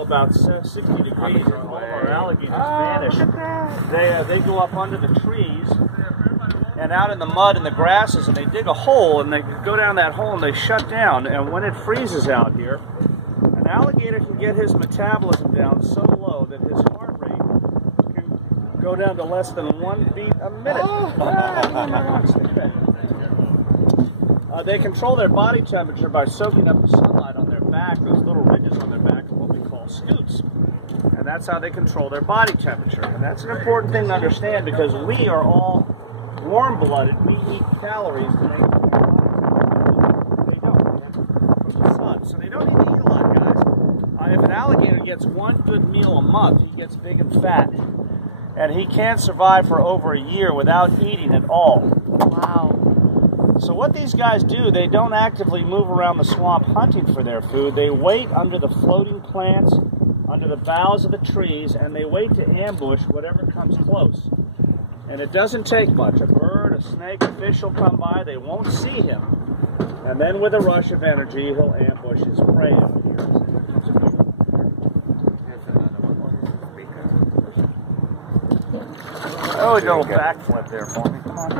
go about 60 degrees and all of our alligators vanish. They go up under the trees and out in the mud and the grasses, and they dig a hole, and they go down that hole and they shut down. And when it freezes out here, an alligator can get his metabolism down so low that his heart rate can go down to less than 1 beat a minute. They control their body temperature by soaking up the sunlight on their back. Those little ridges on their back are what we call scutes. And that's how they control their body temperature. And that's an important thing to understand, because we are all warm-blooded. We eat calories to make them. They don't. From the sun. So they don't need to eat a lot, guys. If an alligator gets one good meal a month, he gets big and fat. And he can't survive for over a year without eating at all. Wow. So what these guys do, they don't actively move around the swamp hunting for their food. They wait under the floating plants, under the boughs of the trees, and they wait to ambush whatever comes close. And it doesn't take much. A bird, a snake, a fish will come by, they won't see him. And then with a rush of energy, he'll ambush his prey. Oh, a little backflip there for me. Come on.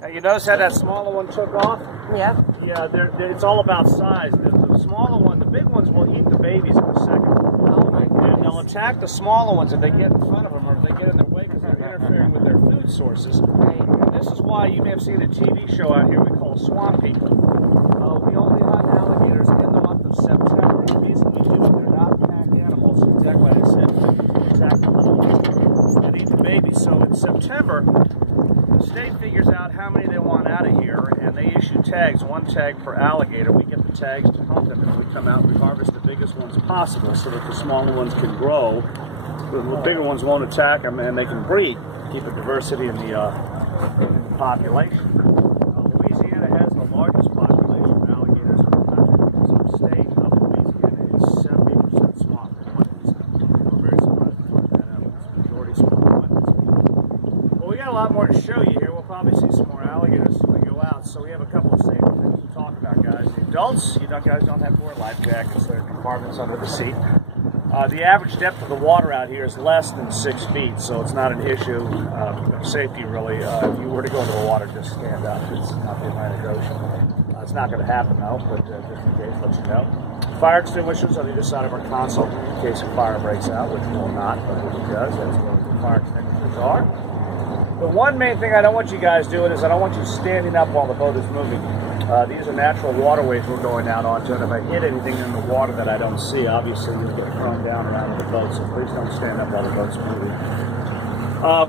Now, you notice how that smaller one took off? Yep. Yeah, it's all about size. The smaller one, the big ones will eat the babies in a second. Oh my goodness. And they'll attack the smaller ones if they get in front of them, or if they get in their way, because they're interfering with their food sources. Right. And this is why you may have seen a TV show out here we call Swamp People. We only hunt alligators in the month of September. The reason we do it, they're not pack animals. Exactly what I said. They attack the little ones and eat the babies. So in September, the state figures out how many they want out of here, and they issue tags, 1 tag per alligator. We get the tags to hunt them, and we come out and we harvest the biggest ones possible so that the smaller ones can grow. The bigger ones won't attack them, and they can breed, keep a diversity in the population. Louisiana has the largest population of alligators in the country, because our state of Louisiana is 70% swamp and 1%. We're very surprised to find that out. It's majority swamp and 1%. Well, we got a lot more to show you here. We'll probably see some more alligators as we go out. So we have a couple of safety things to talk about, guys. The adults, guys don't have to wear life jackets. There are compartments under the seat. The average depth of the water out here is less than 6 feet, so it's not an issue of safety, really. If you were to go into the water, just stand up. It's not the Atlantic Ocean. It's not going to happen, though, but just in case, let you know. Fire extinguishers on either side of our console in case a fire breaks out, which will not, but if it does, that's what the fire extinguishers are. The one main thing I don't want you guys doing is I don't want you standing up while the boat is moving. These are natural waterways we're going out onto, and if I hit anything in the water that I don't see, obviously you'll get thrown down around the boat, so please don't stand up while the boat's moving.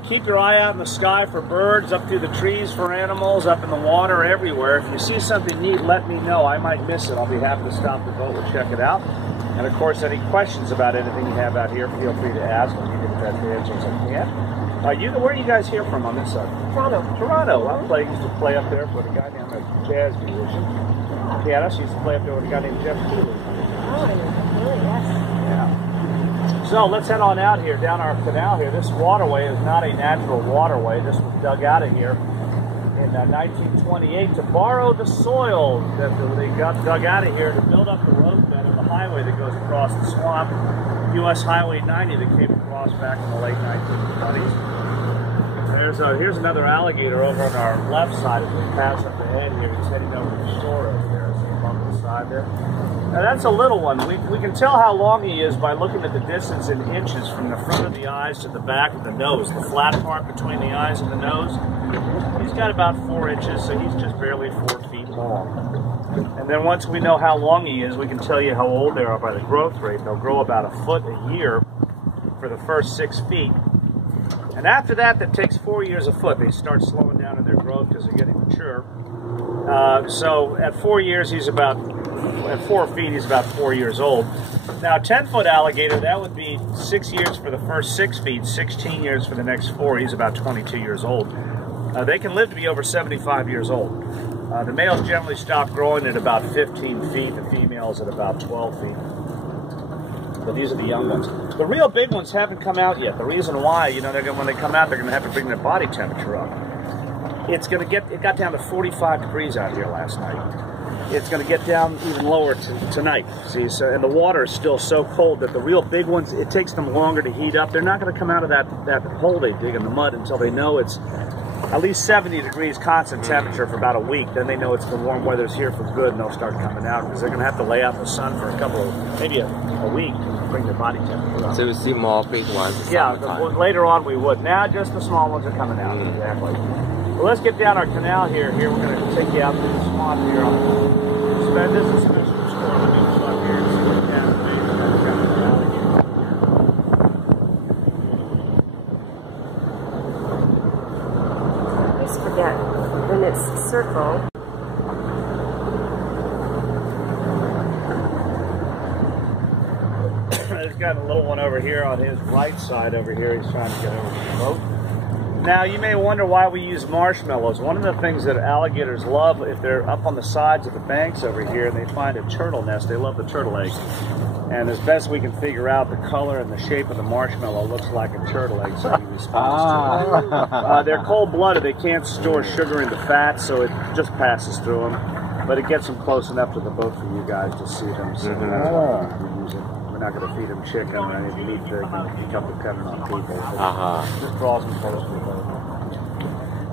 Keep your eye out in the sky for birds, up through the trees for animals, up in the water, everywhere. If you see something neat, let me know. I might miss it. I'll be happy to stop the boat and check it out. And of course, any questions about anything you have out here, feel free to ask. I'll give you the best answers I can. Where are you guys here from on this side? Toronto. Toronto. I used to play up there with a guy named a jazz musician. Pianist. Used to play up there with a guy named Jeff Keeley. Oh, really? Yes. Yeah. So let's head on out here, down our canal here. This waterway is not a natural waterway. This was dug out of here in 1928 to borrow the soil that they got dug out of here to build up the roadbed of the highway that goes across the swamp. U.S. Highway 90 that came across back in the late 1920s. Here's another alligator over on our left side as we pass up ahead here. He's heading over the shore over there. See him on the side there? Now that's a little one. We can tell how long he is by looking at the distance in inches from the front of the eyes to the back of the nose, the flat part between the eyes and the nose. He's got about 4 inches, so he's just barely 4 feet long. And then once we know how long he is, we can tell you how old they are by the growth rate. They'll grow about a foot a year for the first 6 feet. And after that, that takes 4 years a foot. They start slowing down in their growth because they're getting mature. So at 4 years, at 4 feet, he's about 4 years old. Now, a 10-foot alligator, that would be 6 years for the first 6 feet, 16 years for the next 4. He's about 22 years old. They can live to be over 75 years old. The males generally stop growing at about 15 feet, the females at about 12 feet. But these are the young ones. The real big ones haven't come out yet. The reason why, when they come out, they're going to have to bring their body temperature up. It got down to 45 degrees out here last night. it's going to get down even lower tonight. See, so, and the water is still so cold that the real big ones, it takes them longer to heat up. They're not going to come out of that hole they dig in the mud until they know it's at least 70 degrees constant temperature for about a week. Then they know it's the warm weather's here for good, and they'll start coming out because they're going to have to lay out in the sun for maybe a week to bring their body temperature up. So we see more big ones. Yeah, later on we would. Now just the small ones are coming out. Exactly. Well, let's get down our canal here. Here we're going to take you out through the swamp here. This is some storm and news up here. See what's down there. Forget when it's circle. There's got a little one over here on his right side over here. He's trying to get over the boat. Now, you may wonder why we use marshmallows. One of the things that alligators love, if they're up on the sides of the banks over here and they find a turtle nest, they love the turtle eggs. And as best we can figure out, the color and the shape of the marshmallow looks like a turtle egg, so he responds to it. They're cold-blooded. They can't store sugar into fat, so it just passes through them. But it gets them close enough to the boat for you guys to see them. So that's why we use it. We're not going to feed them chicken or any meat that can become dependent on people. Just draws them close to the boat.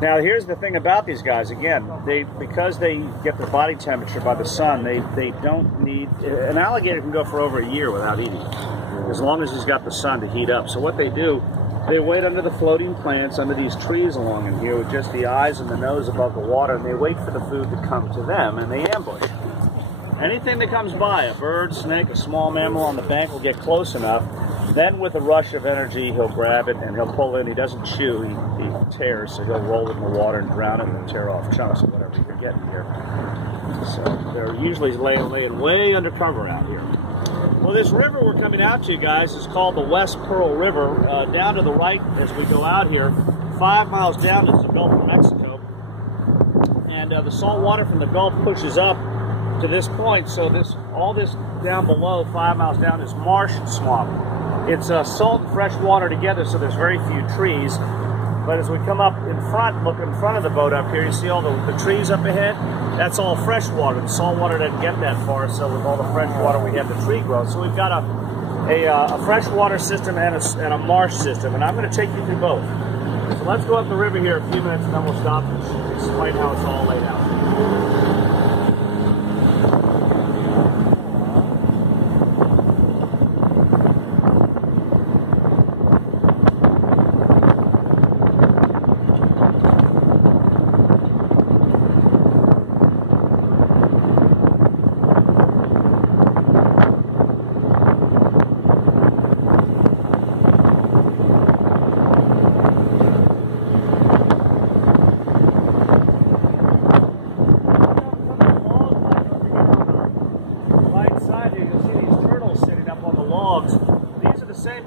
Now, here's the thing about these guys. Again, because they get their body temperature by the sun, they don't need... An alligator can go for over a year without eating, as long as he's got the sun to heat up. So what they do, they wait under the floating plants, under these trees along in here, with just the eyes and the nose above the water, and they wait for the food to come to them, and they ambush. Anything that comes by, a bird, snake, a small mammal on the bank will get close enough. Then with a rush of energy, he'll grab it and he'll pull in. He doesn't chew, he tears, so he'll roll it in the water and drown it and tear off chunks of whatever you're getting here. So they're usually laying way under cover out here. Well, this river we're coming out to, guys, is called the West Pearl River. Down to the right as we go out here, 5 miles down is the Gulf of Mexico. And the salt water from the Gulf pushes up to this point, so all this down below, 5 miles down, is marsh swamp. It's salt and fresh water together, so there's very few trees. But as we come up in front, look in front of the boat up here, you see all the trees up ahead? That's all fresh water. The salt water doesn't get that far, so with all the fresh water, we have the tree growth. So we've got a freshwater system and a marsh system, and I'm going to take you through both. So let's go up the river here a few minutes, and then we'll stop and explain how it's all laid out.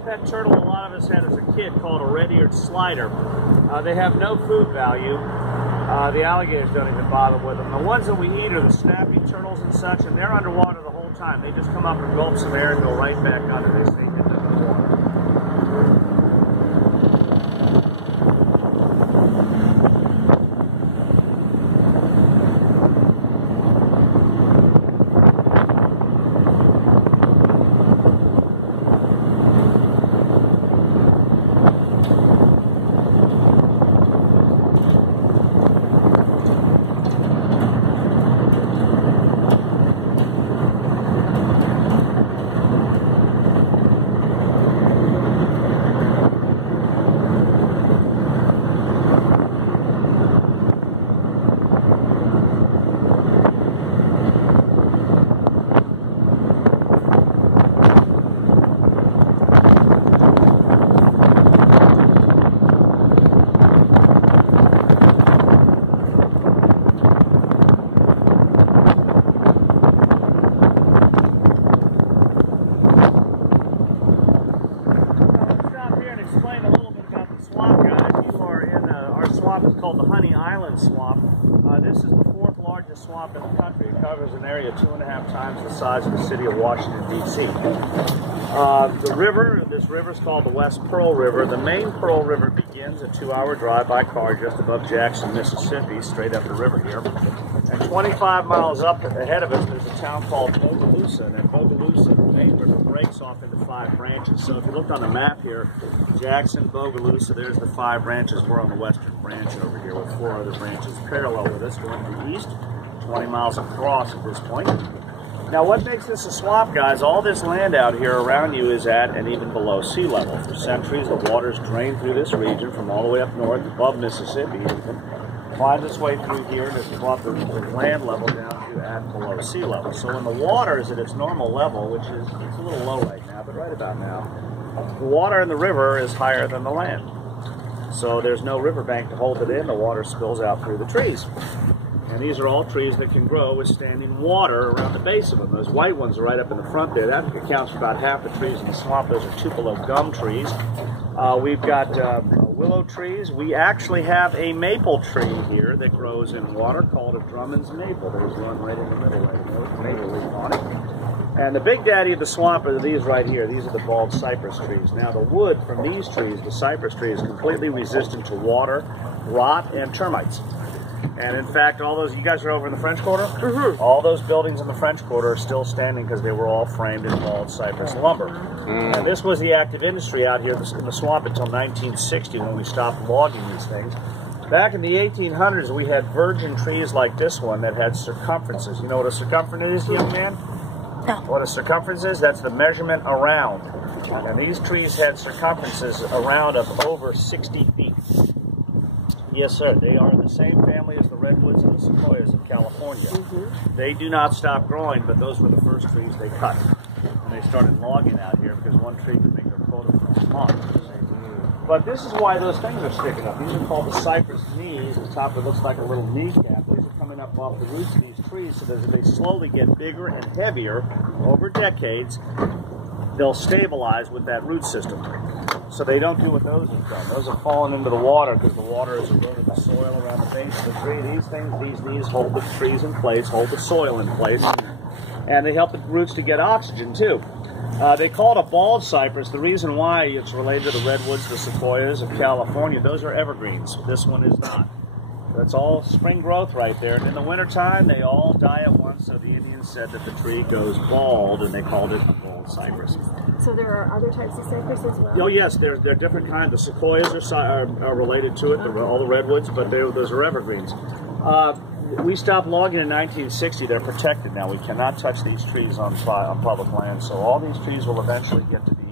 Pet turtle a lot of us had as a kid called a red-eared slider. They have no food value. The alligators don't even bother with them. The ones that we eat are the snappy turtles and such, and they're underwater the whole time. They just come up and gulp some air and go right back under. They stay hidden in the water. Swamp is called the Honey Island Swamp. This is the 4th largest largest swamp in the country. It covers an area 2.5 times the size of the city of Washington, D.C. The river, this river is called the West Pearl River. The main Pearl River begins a 2-hour drive by car just above Jackson, Mississippi, straight up the river here. And 25 miles up ahead of us, there's a town called Bogalusa. And at Bogalusa, the main river breaks off into 5 branches. So if you look on the map here, Jackson, Bogalusa, there's the 5 branches. We're on the western branch over here with 4 other branches parallel with us going to the east, 20 miles across at this point. Now what makes this a swamp, guys, all this land out here around you is at and even below sea level. For centuries, the water's drained through this region from all the way up north above Mississippi even, finds its way through here and has brought the land level down to at below sea level. So when the water is at its normal level, which is it's a little low right now, but right about now, the water in the river is higher than the land. So there's no riverbank to hold it in. The water spills out through the trees. And these are all trees that can grow with standing water around the base of them. Those white ones are right up in the front there. That accounts for about half the trees in the swamp. Those are tupelo gum trees. We've got willow trees. We actually have a maple tree here that grows in water called a Drummond's maple. There's one right in the middle right there with maple leaf on it. And the big daddy of the swamp are these right here. These are the bald cypress trees. Now the wood from these trees, the cypress tree, is completely resistant to water, rot, and termites. And in fact, all those, you guys are over in the French Quarter? Mm-hmm. All those buildings in the French Quarter are still standing because they were all framed in bald cypress lumber. Mm. And this was the active industry out here in the swamp until 1960 when we stopped logging these things. Back in the 1800s, we had virgin trees like this one that had circumferences. You know what a circumference is, young man? No. What a circumference is? That's the measurement around. And these trees had circumferences around of over 60 feet. Yes, sir. They are in the same family as the redwoods and the sequoias of California. Mm-hmm. They do not stop growing, but those were the first trees they cut. And they started logging out here because one tree could make their quota for a month. But this is why those things are sticking up. These are called the cypress knees. The top of it looks like a little kneecap. These are coming up off the roots of these trees, so that as they slowly get bigger and heavier over decades, they'll stabilize with that root system. So they don't do what those have done. Those have fallen into the water because the water has eroded the soil around the base of the tree. These things, these knees hold the trees in place, hold the soil in place, and they help the roots to get oxygen too. They call it a bald cypress. The reason why it's related to the redwoods, the sequoias of California, those are evergreens. This one is not. That's all spring growth right there. And in the wintertime, they all die at once, so the Indians said that the tree goes bald, and they called it bald cypress. So there are other types of cypress as well? Oh, yes, there are different kinds. The sequoias are related to it, all the redwoods, but those are evergreens. We stopped logging in 1960. They're protected now. We cannot touch these trees on public land, so all these trees will eventually get to be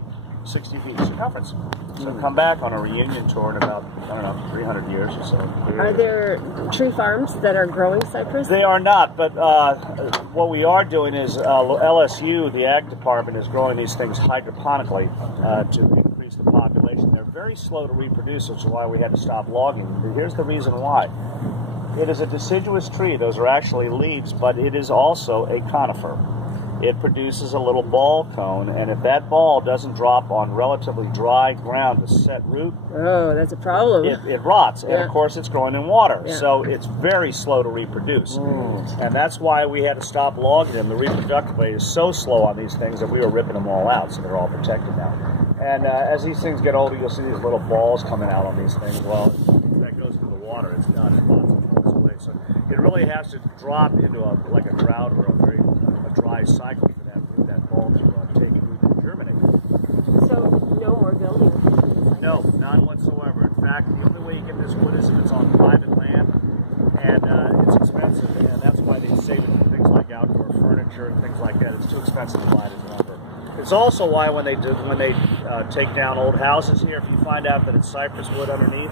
60 feet in circumference. So come back on a reunion tour in about, I don't know, 300 years or so. Are there tree farms that are growing cypress? They are not, but what we are doing is LSU, the ag department, is growing these things hydroponically to increase the population. They're very slow to reproduce, which is why we had to stop logging. Here's the reason why. It is a deciduous tree. Those are actually leaves, but it is also a conifer. It produces a little ball cone, and if that ball doesn't drop on relatively dry ground to set root, oh, that's a problem. It rots, and of course it's growing in water, so it's very slow to reproduce. And that's why we had to stop logging them. The reproductive rate is so slow on these things that we were ripping them all out, so they're all protected now. And as these things get older, you'll see these little balls coming out on these things. Well, if that goes into the water, it's done. It rots and falls away. So it really has to drop into like a drought or a dry cycle for that ball to take root and germinate. So no more building? No, none whatsoever. In fact, the only way you get this wood is if it's on private land, and it's expensive, and that's why they save it for things like outdoor furniture and things like that. It's too expensive to buy it as lumber. It's also why when they take down old houses here, if you find out that it's cypress wood underneath,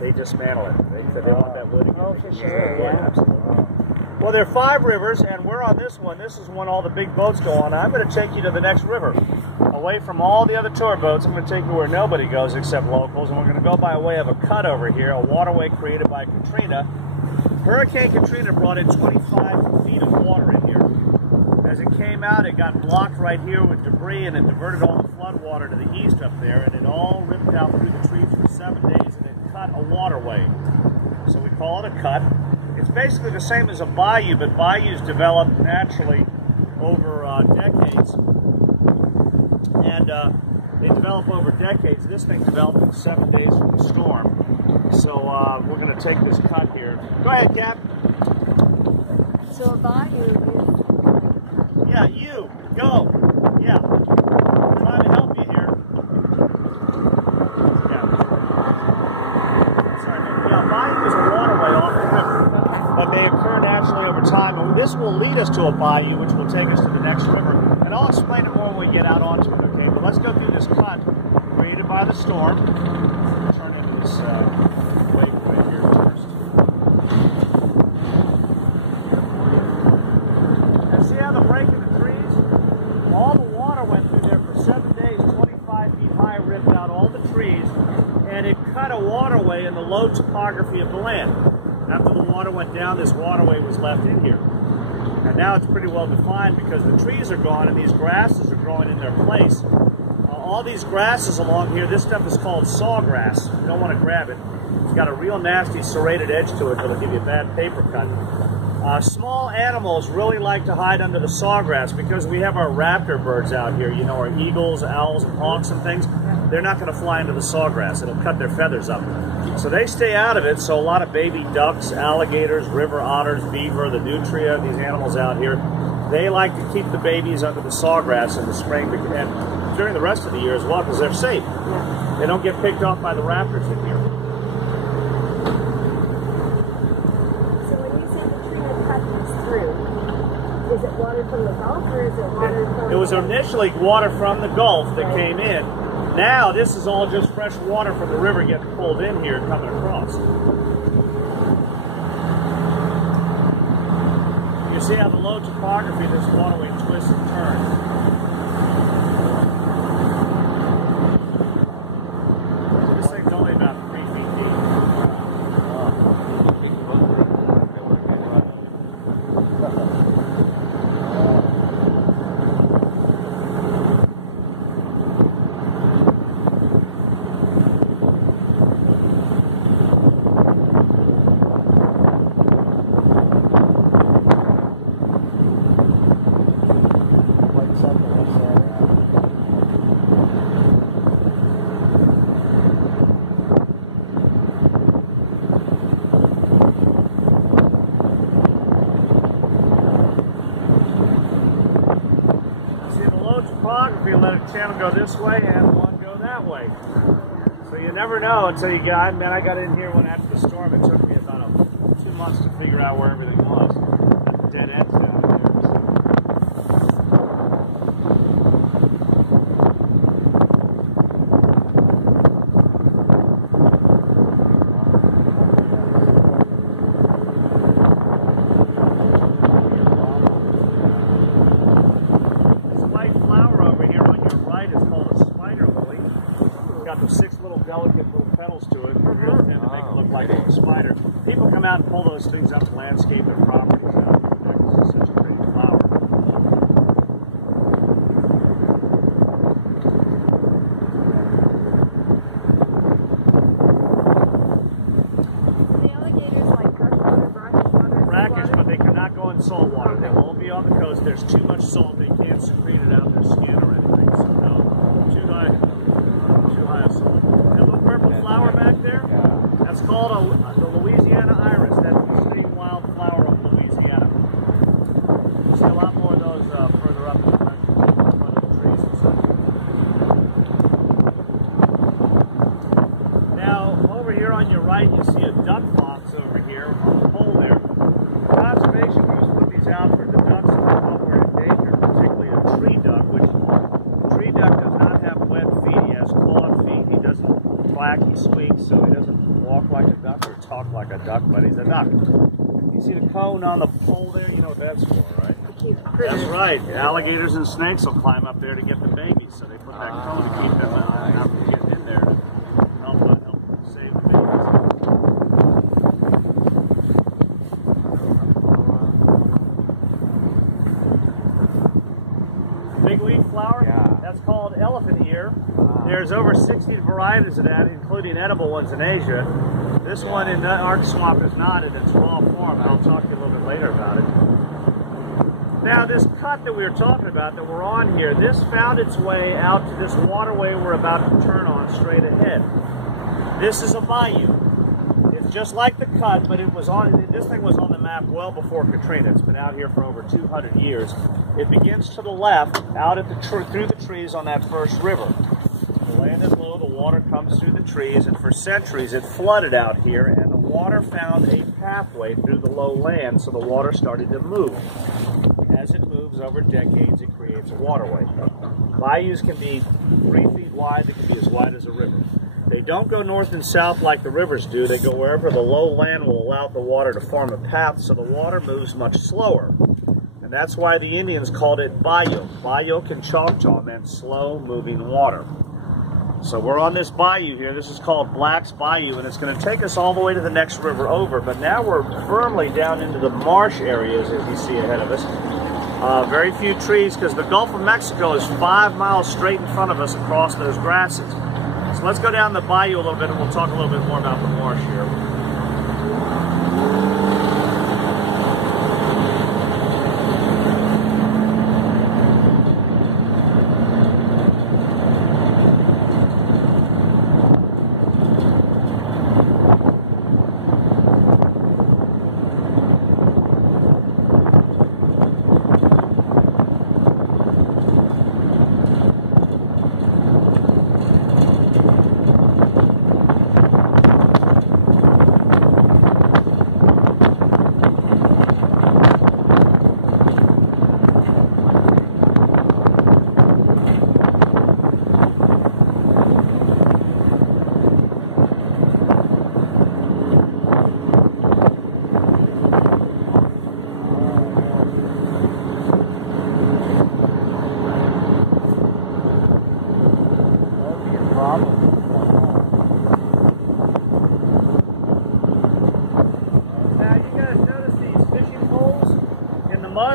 they dismantle it. They want that wood again. Oh, for sure, yeah. Absolutely. Well, there are 5 rivers, and we're on this one. This is when all the big boats go on. I'm going to take you to the next river. Away from all the other tour boats, I'm going to take you where nobody goes except locals, and we're going to go by way of a cut over here, a waterway created by Katrina. Hurricane Katrina brought in 25 feet of water in here. As it came out, it got blocked right here with debris, and it diverted all the flood water to the east up there, and it all ripped out through the trees for 7 days, and it cut a waterway. So we call it a cut. It's basically the same as a bayou, but bayous develop naturally over decades. And they develop over decades. This thing developed in 7 days from the storm. So we're going to take this cut here. Go ahead, Cap. So a bayou is... Yeah, you. Go. Yeah. I'm trying to help you here. Yeah. Sorry, man. Yeah, bayou is a waterway off the river, but they occur naturally over time. And this will lead us to a bayou, which will take us to the next river. And I'll explain it more when we get out onto it, okay? But let's go through this cut created by the storm. Turn into this lake right here first. And see how the break in the trees? All the water went through there for 7 days, 25 feet high, ripped out all the trees, and it cut a waterway in the low topography of the land. After the water went down, this waterway was left in here. And now it's pretty well defined because the trees are gone and these grasses are growing in their place. All these grasses along here, this stuff is called sawgrass. You don't want to grab it. It's got a real nasty serrated edge to it that'll give you a bad paper cut. Small animals really like to hide under the sawgrass because we have our raptor birds out here, you know, our eagles, owls, and hawks and things. They're not going to fly into the sawgrass. It'll cut their feathers up. So they stay out of it, so a lot of baby ducks, alligators, river otters, beaver, the nutria, these animals out here, they like to keep the babies under the sawgrass in the spring and during the rest of the year as well because they're safe. Yeah. They don't get picked off by the raptors in here. So when you say the tree that cut this through, is it water from the Gulf or is it water from... It was initially water from the Gulf that came in. Now this is all just fresh water from the river getting pulled in here and coming across. You see how the low topography of this waterway twists and turns. This thing's only about 3 feet deep. Topography let a channel go this way and one go that way. So you never know until you get. I got in here when after the storm. It took me about 2 months to figure out where everything was. Dead ends down there. The 6 little delicate little petals to it, built in to make it look like a little spider. People come out and pull those things up and landscape their properties out. It's such a pretty flower. The alligators like freshwater, brackish water? Brackish, but they cannot go in salt water. They won't be on the coast. There's too much salt. They can't secrete it out of their skin or anything. So no, too high salt. That little purple flower back there, that's called the Louisiana iris. That's the state wildflower of Louisiana. You see a lot more of those further up in the front of the trees and stuff. Now, over here on your right, you see a duck box over here on the pole there. Conservation groups put these out for the ducks that we thought were endangered, particularly a tree duck, which the tree duck does not have webbed feet. He has clawed feet. He doesn't quack, he squeaks, so he doesn't walk like a duck or talk like a duck, but he's a duck. You see the cone on the pole there? You know what that's for, right? That's right. Alligators and snakes will climb up there to get the babies, so they put that cone to keep them not from getting in there to help save the babies. Big leaf flower? Yeah. That's called elephant ear. There's over 60 varieties of that, including edible ones in Asia. This one in our swamp is not in its raw form. I'll talk to you a little bit later about it. Now, this cut that we were talking about, that we're on here, this found its way out to this waterway we're about to turn on straight ahead. This is a bayou. It's just like the cut, but it was on. This thing was on the map well before Katrina. It's been out here for over 200 years. It begins to the left, out at through the trees on that first river. The land is low, the water comes through the trees, and for centuries it flooded out here, and the water found a pathway through the low land, so the water started to move. As it moves over decades, it creates a waterway. Bayous can be 3 feet wide, they can be as wide as a river. They don't go north and south like the rivers do. They go wherever the low land will allow the water to form a path, so the water moves much slower. And that's why the Indians called it bayou. Bayou in Choctaw meant slow-moving water. So we're on this bayou here. This is called Black's Bayou, and it's going to take us all the way to the next river over. But now we're firmly down into the marsh areas, as you see ahead of us. Very few trees, because the Gulf of Mexico is 5 miles straight in front of us across those grasses. So let's go down the bayou a little bit, and we'll talk a little bit more about the marsh here.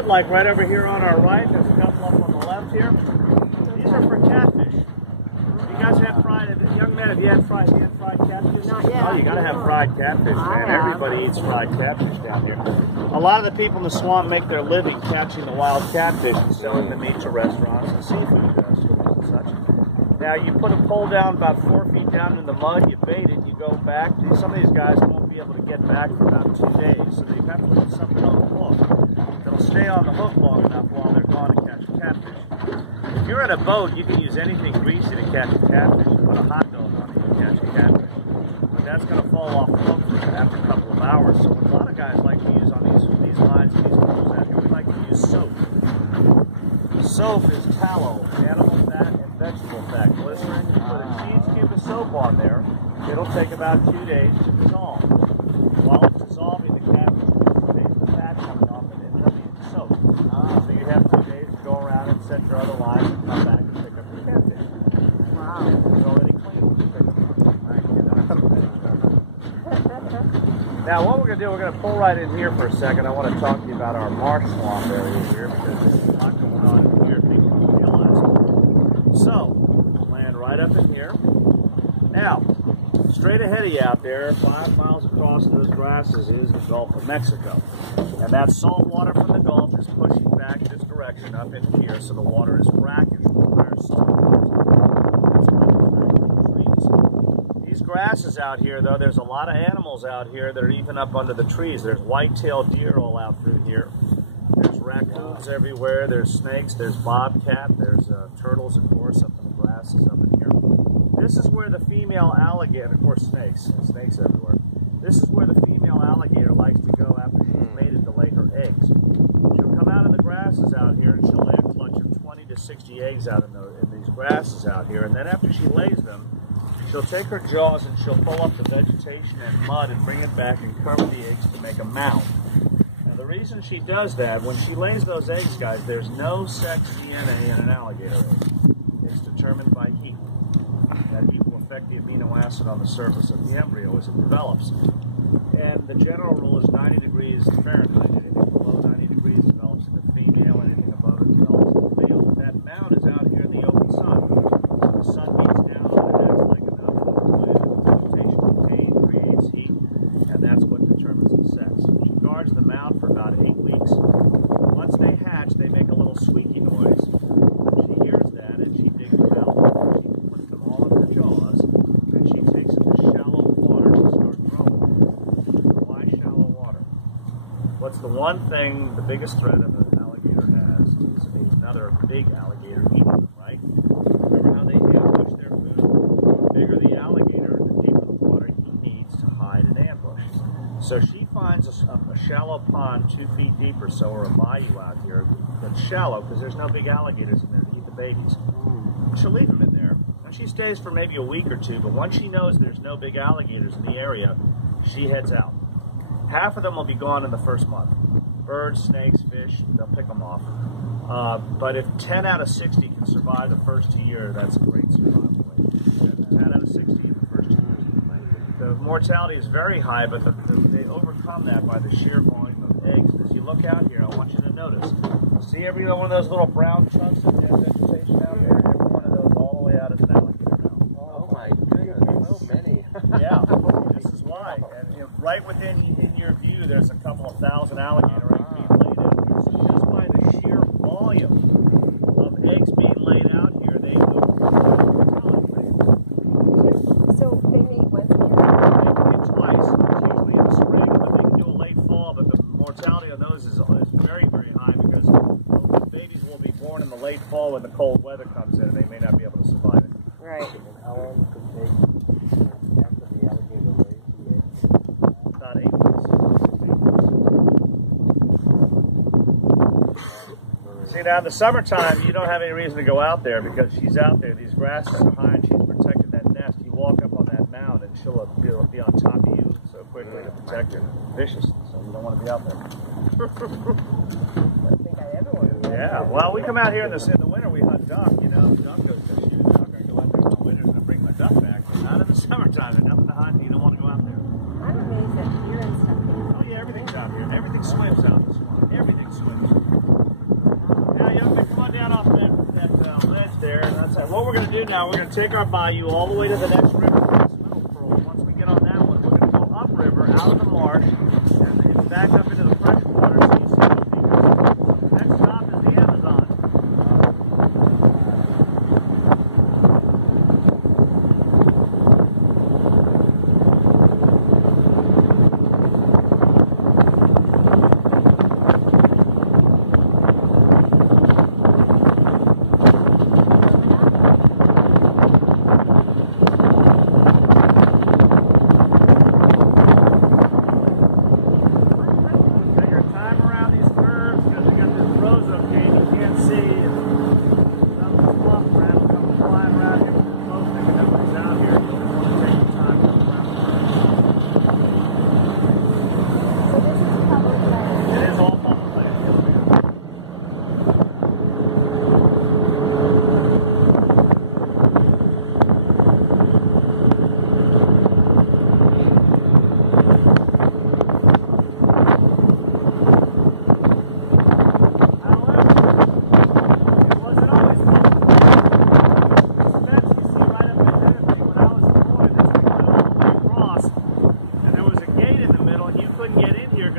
Like right over here on our right, there's a couple up on the left here. These are for catfish. You guys have fried, young men, have you had fried catfish? Not yet. Oh, you gotta have fried catfish, man. Everybody eats fried catfish down here. A lot of the people in the swamp make their living catching the wild catfish and selling the meat to restaurants and seafood stores and such. Now, you put a pole down about 4 feet down in the mud, you bait it, you go back. Some of these guys won't be able to get back for about 2 days, so they have to put something on the hook that'll stay on the hook long enough while they're gone to catch a catfish. If you're in a boat, you can use anything greasy to catch a catfish. You put a hot dog on it, you can catch a catfish. But that's going to fall off the hook after a couple of hours. So what a lot of guys like to use on these lines and these poles out here, we like to use soap. Soap is tallow, animal fat, and vegetable fat. Glycerin, you put a huge cube of soap on there. It'll take about 2 days to dissolve. While it's dissolving, the catfish takes the fat coming off and ends up eating soap. So you have 2 days to go around and set your other lines and come back and pick up your catfish. Wow. It's already clean when you pick them up. Now what we're going to do, we're going to pull right in here for a second. I want to talk to you about our marsh swamp area here, because there's a lot going on here people don't realize. So, land right up in here. Now, straight ahead of you out there, 5 miles across those grasses, is the Gulf of Mexico. And that salt water from the Gulf is pushing back this direction up in here, so the water is brackish with higher salt. These grasses out here, though, there's a lot of animals out here that are even up under the trees. There's white-tailed deer all out through here. There's raccoons everywhere. There's snakes. There's bobcat. There's turtles, of course, up in the grasses up in here. This is where the female alligator, and of course snakes everywhere. This is where the female alligator likes to go after she's mated to lay her eggs. She'll come out of the grasses out here and she'll lay a clutch of 20 to 60 eggs out in these grasses out here. And then after she lays them, she'll take her jaws and she'll pull up the vegetation and mud and bring it back and cover the eggs to make a mound. Now the reason she does that, when she lays those eggs, guys, there's no sex DNA in an alligator egg. It's determined by heat. That heat will affect the amino acid on the surface of the embryo as it develops. And the general rule is 90 degrees Fahrenheit. Anything below 90 degrees develops in the female, anything above it develops in the male. That mound is out here in the open sun. So the sun beats down It's the one thing, the biggest threat of an alligator has is another big alligator eating them, right? Remember how they ambush their food? The bigger the alligator, the deeper the water he needs to hide and ambush. So she finds a shallow pond 2 feet deep or so, or a bayou out here that's shallow because there's no big alligators in there to eat the babies. She'll leave them in there, and she stays for maybe a week or two, but once she knows there's no big alligators in the area, she heads out. Half of them will be gone in the first month. Birds, snakes, fish, they'll pick them off. But if 10 out of 60 can survive the first 2 years, that's a great survival rate. 10 out of 60 in the first 2 years. The mortality is very high, but they overcome that by the sheer volume of eggs. As you look out here, I want you to notice. See every one of those little brown chunks of vegetation out there? Every one of those all the way out is an alligator now. Oh my goodness, so many. Yeah, this is why. And right within your view, there's a couple of thousand alligator eggs being laid out here. So just by the sheer volume of eggs being laid out here, they overcome the mortality rate. So they mate once a year? They mate twice. It's usually in the spring, but they can do a late fall. But the mortality on those is very, very high because the babies will be born in the late fall when the cold weather comes in, and they may not be able to survive it. Right. And how long does it take after the alligator lays the eggs? About 8 months. See, now in the summertime, you don't have any reason to go out there because she's out there. These grasses are high and she's protecting that nest. You walk up on that mound and she'll be on top of you so quickly to protect her. Vicious, so you don't want to be out there. I don't think I ever want to. Yeah, well, we come out here in the winter, we hunt duck, you know. Duck goes to shoot duck. I go out there in the winter and I bring my duck back. Not in the summertime, there's nothing to hunt. You don't want to go out there. I'm amazed at deer and stuff. Oh yeah, everything's out here. Everything swims out in the swamp. Everything swims. Now, young man, come on down off that ledge there. And that's what we're going to do now. We're going to take our bayou all the way to the next river, this middle pearl. Once we get on that one, we're going to go upriver out of the marsh and back up into the fresh water so you see those beavers. Next stop is the Amazon.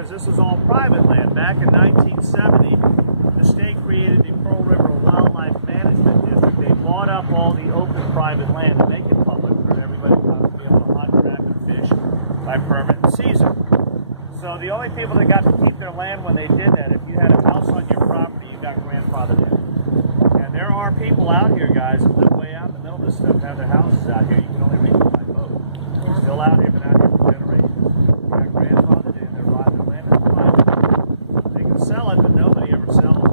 This was all private land. Back in 1970, the state created the Pearl River Wildlife Management District. They bought up all the open private land to make it public for everybody to be able to hunt, trap, and fish by permit and season. So the only people that got to keep their land when they did that, if you had a house on your property, you got grandfathered in. And there are people out here, guys, that live way out in the middle of this stuff, have their houses out here. You can only reach them by boat. They're still out here, been out here for generations. They got grandfathered in. Their land is private. They can sell it, but nobody ever sells it.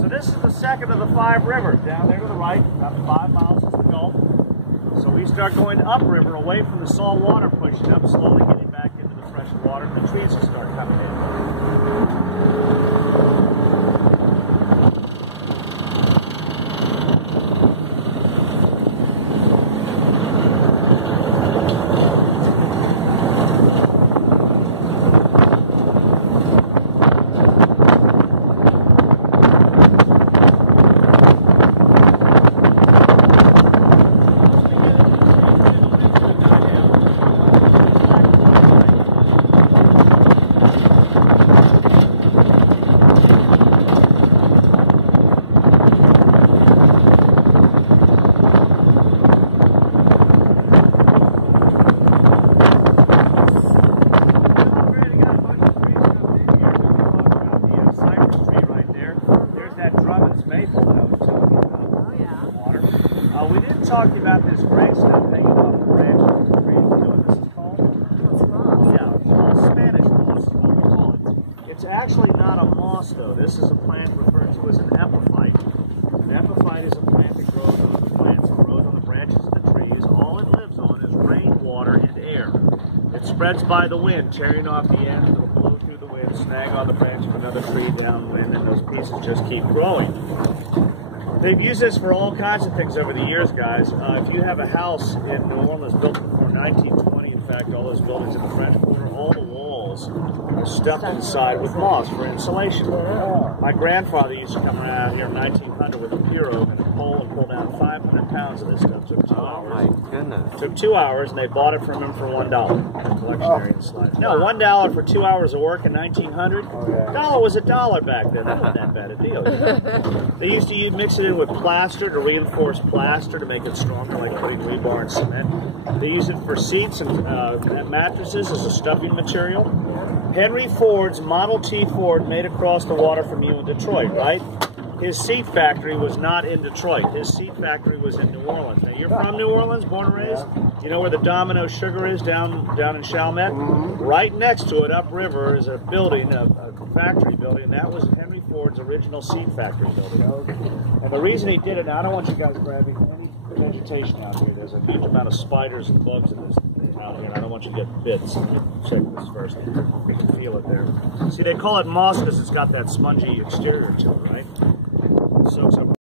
So this is the second of the 5 rivers. Down there to the right, about 5 miles is the Gulf. So we start going upriver, away from the salt water, pushing up, slowly getting back into the fresh water, and the trees will start coming in. maple that I was telling you about. Oh, yeah. Water. We didn't talk to you about this gray stuff hanging off the branches of the tree. You know what this is called? What's moss? Yeah, it's called Spanish moss, is what we call it. It's actually not a moss, though. This is a plant referred to as an epiphyte. An epiphyte is a plant that grows on the plants. It grows on the branches of the trees. All it lives on is rainwater and air. It spreads by the wind, tearing off the end. It'll blow through the wind, snag on the branch of another tree downwind, and those pieces just keep growing. They've used this for all kinds of things over the years, guys. If you have a house in New Orleans built before 1920, in fact, all those buildings in the French Quarter, all the walls are stuffed inside with moss for insulation. My grandfather used to come around here in 1900 with a pirogue and a pole and pull down 500 pounds of this stuff. Took 2 hours. Oh my goodness. Took 2 hours, and they bought it from him for $1. The collection area and slide. No, $1 for 2 hours of work in 1900. Dollar was $1 back then. That wasn't that bad a deal. They used to mix it in with plaster to reinforce plaster to make it stronger, like putting rebar and cement. They use it for seats and mattresses as a stuffing material. Henry Ford's Model T Ford made across the water from you in Detroit, right? His seat factory was not in Detroit. His seat factory was in New Orleans. Now, you're from New Orleans, born and raised? You know where the Domino Sugar is down in Chalmette? Right next to it, upriver, is a building, a factory building, and that was Henry Ford's original seat factory building. And the reason he did it, now I don't want you guys grabbing any vegetation out here. There's a huge amount of spiders and bugs in this out here, and I don't want you to get bits. Let me check this first. You can feel it there. See, they call it moss because it's got that spongy exterior to it, right? It soaks up